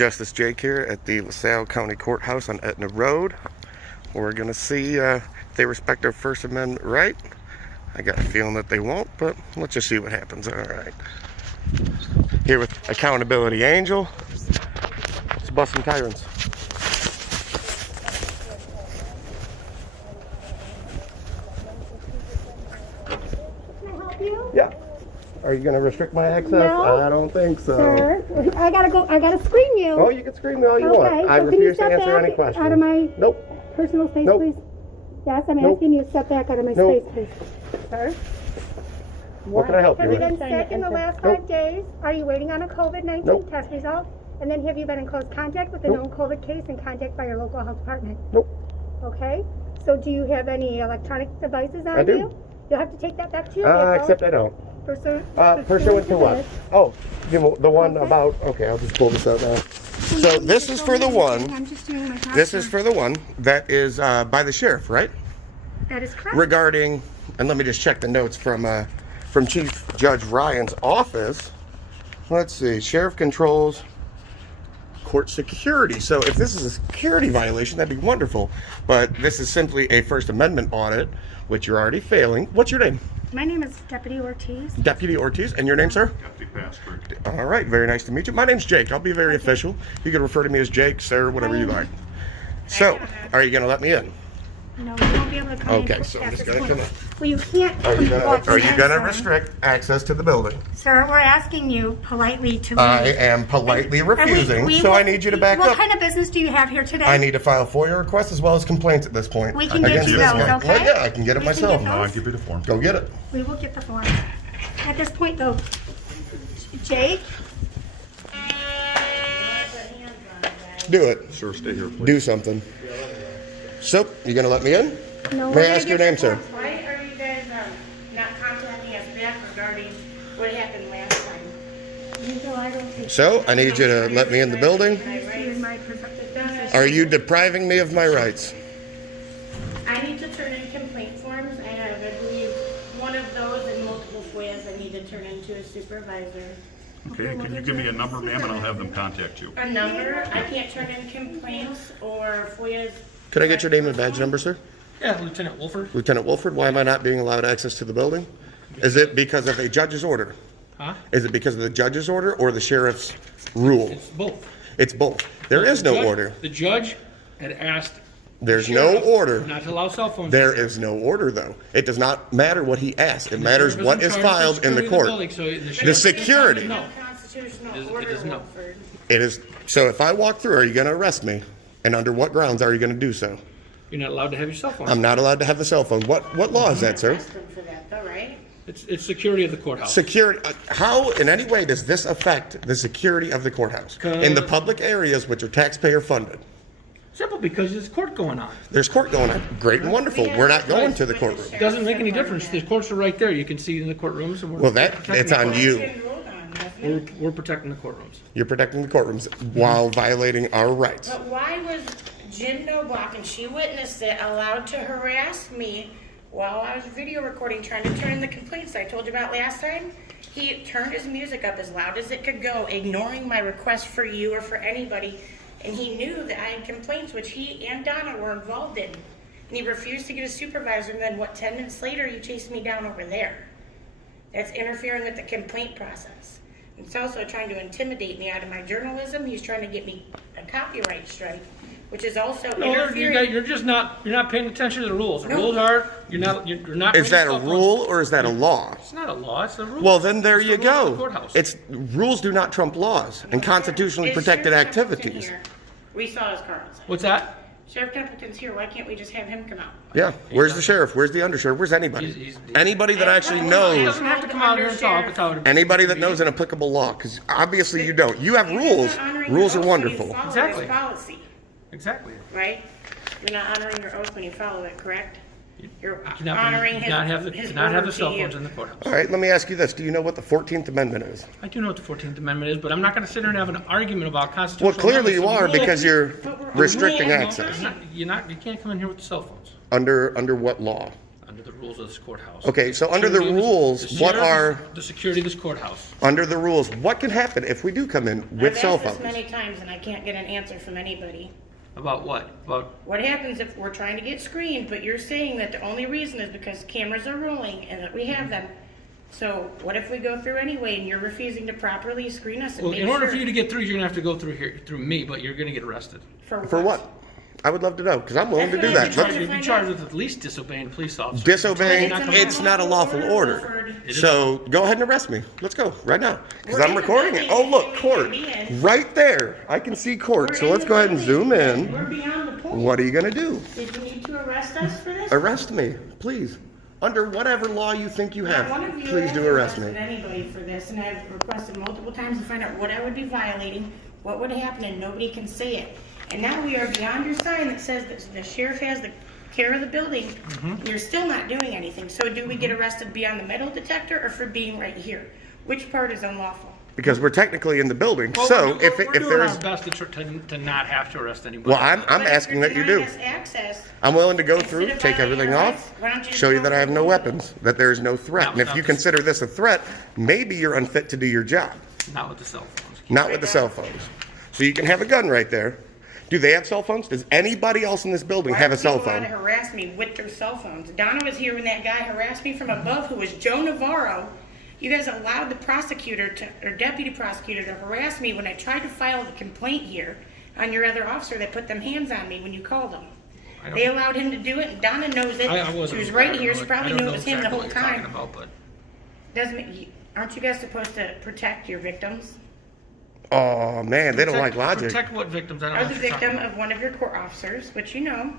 Justice Jake here at the Lasalle County Courthouse on Etna Road. We're going to see if they respect their First Amendment right. I got a feeling that they won't, but let's just see what happens. All right. Here with Accountability Angel. Let's bust some tyrants. Yeah. Are you going to restrict my access? No. I don't think so. Sir, I gotta screen you. Oh, you can scream me all you want. I refuse to answer any questions. Out of my Nope. personal space, Nope. please. Yes, I'm Nope. asking you to step back out of my Nope. space, please. Sir? What can I help you Have you with? been sick in the last Nope. 5 days? Are you waiting on a COVID-19 Nope. test result? And then have you been in close contact with a known COVID case and contact by your local health department? Nope. Okay. So do you have any electronic devices on I do. you? You'll have to take that back to your vehicle. Except I don't. Pursuant to what? this. Oh, the one about, okay, I'll just pull this out now. So this is for the one, I'm just doing my job, this sir. is for the one that is by the sheriff, right? That is correct. Regarding, and let me just check the notes from Chief Judge Ryan's office. Let's see, sheriff controls court security. So if this is a security violation, that'd be wonderful. But this is simply a First Amendment audit, which you're already failing. What's your name? My name is Deputy Ortiz. Deputy Ortiz. And your name, sir? Deputy Pastor. All right, very nice to meet you. My name's Jake. I'll be very official. You can refer to me as Jake, sir, whatever you like. So, are you going to let me in? No, you won't be able to come in. Okay, so I'm just going to come in. Well, you can't Are you walk going in, to sir. restrict access to the building? Sir, we're asking you politely to leave. I am politely refusing, so I need you to back what up. What kind of business do you have here today? I need to file FOIA requests as well as complaints at this point. We can get against you this those, guy. okay? Well, yeah, I can get it We can myself. get No, I those. give you the form. Go get it. We will get the form. At this point, though, Jake, Do it. Sir, stay here, please. Do something. So, you going to let me in? no. May I ask your name, sir? Why are you guys not contacting us back regarding what happened last time? No, I don't think So, I need you to let me in the building. you're in my position. Are you depriving me of my rights? I need to turn in complaint forms. I have, I believe, one of those and multiple FOIAs I need to turn into a supervisor. Okay, can you give me a number, ma'am, and I'll have them contact you. A number, I can't turn in complaints or FOIAs. Could I get your name and badge number, sir? Yeah, Lieutenant Wolford. Lieutenant Wolford, why am I not being allowed access to the building? Is it because of a judge's order? Huh? Is it because of the judge's order or the sheriff's rule? It's both. It's both. There is no Judge- order. The judge had asked. There's the no sheriff order. Not to allow cell phones. There is no order, though. It does not matter what he asks. It The matters sheriff what in is charge of filed in the security of court. building, so the The sheriff- security. No. Constitutional It order, is no. Wilford. It is. So if I walk through, are you going to arrest me? And under what grounds are you going to do so? You're not allowed to have your cell phone. I'm not allowed to have the cell phone. What law is that, sir? Arrest them for that, though, right? It's security of the courthouse. Security. How, in any way, does this affect the security of the courthouse in the public areas which are taxpayer funded? Simple, because there's court going on. There's court going on. Great and wonderful. We're not going to the courtroom. Doesn't make any difference. The courts are right there. You can see it in the courtrooms. And we're Well, that protecting it's the on courtrooms. you. Been ruled on, hasn't it? We're protecting the courtrooms. You're protecting the courtrooms while violating our rights. But why was Jim Noblock, and she witnessed it, allowed to harass me while I was video recording, trying to turn in the complaints I told you about last time? He turned his music up as loud as it could go, ignoring my request for you or for anybody, and he knew that I had complaints, which he and Donna were involved in. And he refused to get a supervisor, and then 10 minutes later, you chased me down over there. That's interfering with the complaint process. It's also trying to intimidate me out of my journalism. He's trying to get me a copyright strike, which is also No, interfering. you're not paying attention to the rules. The No. rules are you're not. Is that a bringing cell rule phones. or is that a law? It's not a law. It's a rule. Well, then there It's you the rules of the go. courthouse. It's rules do not trump laws and constitutionally Is protected Sheriff Templeton activities. here? We saw his car outside. What's that? Sheriff Templeton's here. Why can't we just have him come out? Yeah. Where's the sheriff? Where's the undersheriff? Where's anybody? He's- Anybody that actually He knows. doesn't have to come out here and talk without him. Anybody that knows an applicable law, because obviously you don't. You have You're rules. not honoring Rules your are oath when you wonderful. follow Exactly. this policy, Exactly. right? You're not honoring your oath when you follow it, correct? You're You honoring cannot his, have the, his cannot have order the cell to you. phones in the courthouse. All right, let me ask you this. Do you know what the 14th Amendment is? I do know what the 14th Amendment is, but I'm not going to sit here and have an argument about constitutional. Well, clearly you amendments. are The rule- because you're But we're- restricting No, access. You can't come in here with the cell phones. Under what law? under the rules of this courthouse. Okay, so under the Security of this- rules, the what sheriff are- is the security of this courthouse? Under the rules, what can happen if we do come in with I've cell asked phones? this many times and I can't get an answer from anybody. About what? About What happens if we're trying to get screened, but you're saying that the only reason is because cameras are rolling and that we have them? So what if we go through anyway and you're refusing to properly screen us and well, make in order sure? for you to get through, you're gonna have to go through me, but you're gonna get arrested. For what? I would love to know, because I'm willing to That's do what that. I've been trying You'd to be find charged out. with at least disobeying a police officer. Disobeying, But it's not a lawful order. Wilford. So go ahead and arrest me. Let's go, right now. Because We're I'm in the recording it. building, Oh, look, we court. can be in. Right there. I can see court. We're So in let's the go ahead and building. zoom in. We're beyond the point. What are you going to do? Did you need to arrest us for this? Arrest me, please. Under whatever law you think you Not one have, of you please has do arrest arrested me. anybody for this, and I've requested multiple times to find out what I would be violating, what would happen, and nobody can say it. And now we are beyond your sign that says that the sheriff has the care of the building. Mm-hmm. You're still not doing anything. So do we get arrested beyond the metal detector or for being right here? Which part is unlawful? Because we're technically in the building. Well, So we're if doing there's, our best to not have to arrest anybody. well, I'm But if asking you're that you denying do. us access, I'm willing to go Instead through, of take violating everything our off, rights, why don't you show you just that I have no go- weapons, that there is no threat. No, And if no, you this- consider this a threat, maybe you're unfit to do your job. Not with the cell phones. Not with the cell phones. So you can have a gun right there. Do they have cell phones? Does anybody else in this building why have are a cell people allowed phone? to harass me with their cell phones? Donna was here when that guy harassed me from above, who was Joe Navarro. You guys allowed the prosecutor or deputy prosecutor to harass me when I tried to file the complaint here on your other officer that put them hands on me when you called them. They allowed him to do it, and Donna knows it. I wasn't. She was right I don't here. know She what- probably I don't knew it know was him the exactly whole what you're talking time. about, but Aren't you guys supposed to protect your victims? Oh, man, they don't like logic. Protect what victims? I don't I know was a what you're talking victim about. of one of your court officers, which you know.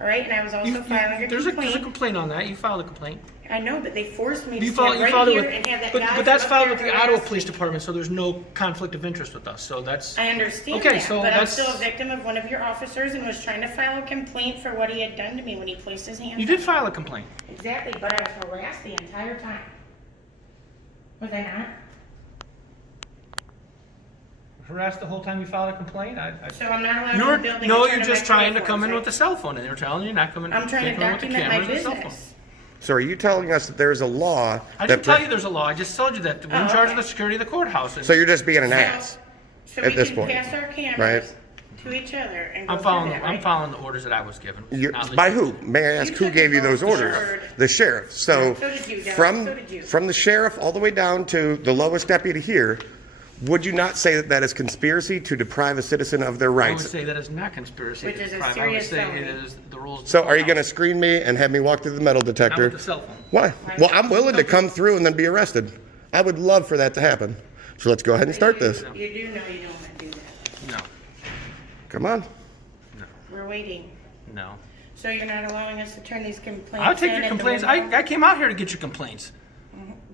All right, and I was also filing a There's a complaint. complaint on that. You filed a complaint. I know, but they forced me to You stand filed right it here with, and have that but, guy but that's up filed there with the harass Ottawa me. Police Department, so there's no conflict of interest with us. So that's. I understand Okay, that, so but I'm that's- still a victim of one of your officers and was trying to file a complaint for what he had done to me when he placed his hands. You did file a complaint. Exactly, but I was harassed the entire time. Was I not? Harassed the whole time you filed a complaint. So I'm not allowed in the building. No, to turn you're on just my trying to telephones, come in right? with a cell phone, and they're telling you not coming. I'm trying to can't come in with the document my cameras and cell phone. business. So are you telling us that there's a law I that... didn't tell you there's a law. I just told you that we're in Oh, charge of okay. the security of the courthouse. And So you're just being an ass. So At we this can point, pass our cameras right? to each other and go I'm through following. that, I'm right? following the orders that I was given. Not By legal. who? May I ask You who took gave you the those vote, orders? sure. The sheriff. So So did you, Dennis. from So did you. from the sheriff all the way down to the lowest deputy here, would you not say that that is conspiracy to deprive a citizen of their I would rights? say that is not conspiracy. Which to is a deprive. serious I would say felony. it is the rules. of So the are you going to courthouse. screen me and have me walk through the metal Not detector? with the cell phone? Why? Well, I'm willing to come through and then be arrested. I would love for that to happen. So let's go ahead and start this. You do know you don't want to do that. No. Come on. We're waiting. No. So you're not allowing us to turn these complaints I'll take in your at the complaints. window? I came out here to get your complaints.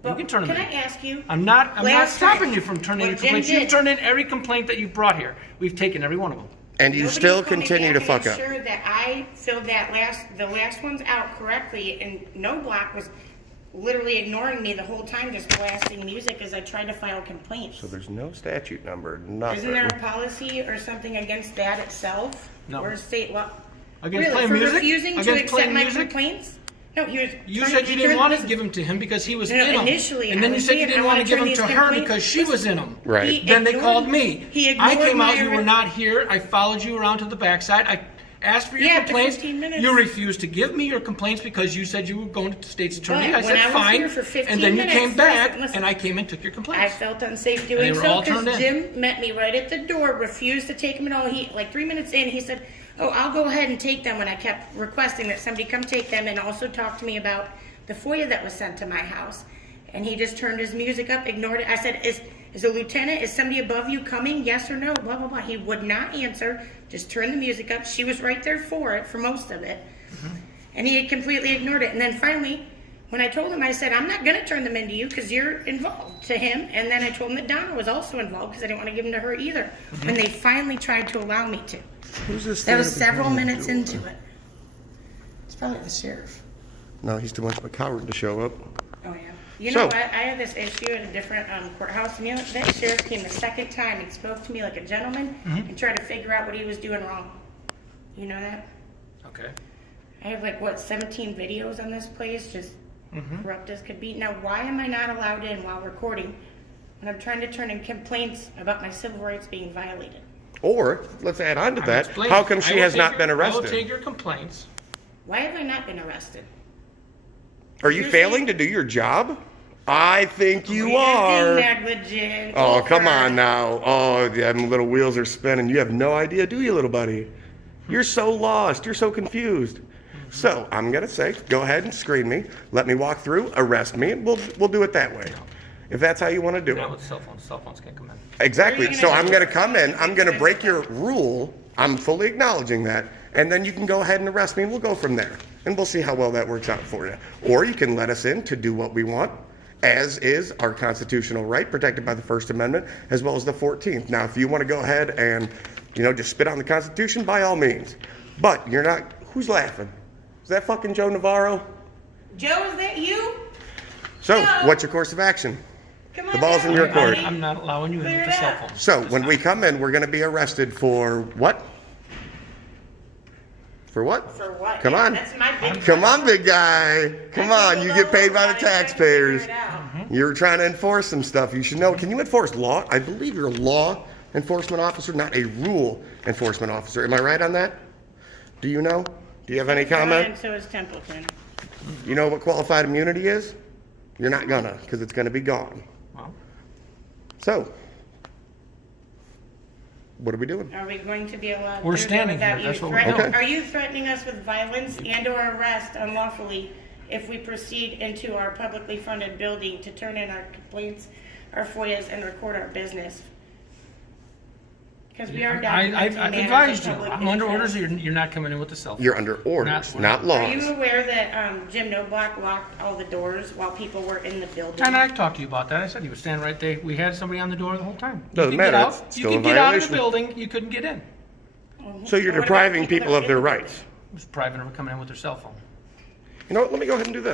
But you can turn them Can in. I ask you? I'm not Last stopping time, you from turning what your Jim complaints. did- You've turned in every complaint that you've brought here. We've taken every one of them. And you Nobody still called me continue to back fuck and up. ensured that I filled the last ones out correctly, and No Block was literally ignoring me the whole time, just blasting music as I tried to file complaints. So there's no statute number, nothing. Isn't there a policy or something against that itself? No. Or state law? Against Really, playing for music? refusing to Against accept playing my music? complaints? No, he was. You trying said to you turn didn't want to this- give them to him because he was No, in them. initially, and I then you was said you saying, didn't I want to wanna give turn them to these her complaints- because she was in them. Right. He Then they ignored- called me. He I ignored came out. my You were written- not here. I followed you around to the backside. I asked for your Yeah, after complaints. 15 minutes. You refused to give me your complaints because you said you were going to the state's attorney. But I said when I was fine. here for 15 and then you minutes, came back, listen. and I came and took your I complaints. felt unsafe they doing were so all because turned in. Jim met me right at the door, refused to take them at all. He, like 3 minutes in, he said, "Oh, I'll go ahead and take them," when I kept requesting that somebody come take them, and also talk to me about the FOIA that was sent to my house. And he just turned his music up, ignored it. I said, is a lieutenant, is somebody above you coming? Yes or no? Blah, blah, blah. He would not answer, just turned the music up. She was right there for it, for most of it. And he had completely ignored it. And then finally, when I told him, I said, "I'm not going to turn them into you because you're involved," to him. And then I told him that Donna was also involved because I didn't want to give them to her either. And they finally tried to allow me to. Who's this? That was standing several behind the minutes door? into it. It's probably the sheriff. No, he's too much of a coward to show up. Oh, yeah. You So- know what? I had this issue at a different courthouse. And you know, that sheriff came the second time and spoke to me like a gentleman and tried to figure out what he was doing wrong. You know that? Okay. I have like, what, 17 videos on this place, just Mm-hmm. corrupt as could be. Now, why am I not allowed in while recording when I'm trying to turn in complaints about my civil rights being violated? Or, let's add on to I'm that, explaining. how come I she will has take not your- been I will arrested? take your complaints. Why have I not been arrested? Are you Seriously? failing to do your job? I think you You're are. negligent. Oh, come Over. on now. Oh, them little wheels are spinning. You have no idea, do you, little buddy? You're so lost. You're so confused. So I'm gonna say, go ahead and screen me. Let me walk through. Arrest me, and we'll do it that way. If that's how you want to do Not it. with cell phones. Cell phones can't come in. Exactly. What are you So gonna I'm do? gonna come in. I'm gonna break your rule. I'm fully acknowledging that, and then you can go ahead and arrest me, and we'll go from there. And we'll see how well that works out for you. Or you can let us in to do what we want, as is our constitutional right protected by the First Amendment, as well as the 14th. Now, if you want to go ahead and, just spit on the Constitution, by all means. But you're not. Who's laughing? Is that fucking Joe Navarro? Joe, is that you? So, No. what's your course of action? Come on The ball's down, in your court. buddy. I'm not allowing you in Clear with it the cell up. phones. So, when we come in, we're going to be arrested for what? For what? For what? Come Yeah, on. That's my big Come on, big guy. Come on, you get paid by the I'm trying to taxpayers. figure it out. You're trying to enforce some stuff. You should know. Can you enforce law? I believe you're a law enforcement officer, not a rule enforcement officer. Am I right on that? Do you know? Do you have any comment? And so is Templeton. You know what qualified immunity is? You're not gonna, because it's gonna be gone. Well, So, what are we doing? Are we going to be allowed? We're through standing without here, you that's what we're threatening- doing. Are you threatening us with violence and/or arrest unlawfully if we proceed into our publicly funded building to turn in our complaints, our FOIAs, and record our business? Because we are I documenting matters of advised you. public I'm under interest. orders. You're not coming in with the cell phone. You're under orders, not Are laws. you aware that Jim Noblock locked all the doors while people were in the building? And I talked to you about that. I said he was standing right there. We had somebody on the door the whole time. You Doesn't could matter. Get It's out. still You a could get out of the violation. building. You couldn't get in. So you're What about depriving people people that of their didn't? rights. It was private and coming in with their cell phone. You know what? Let me go ahead and do this.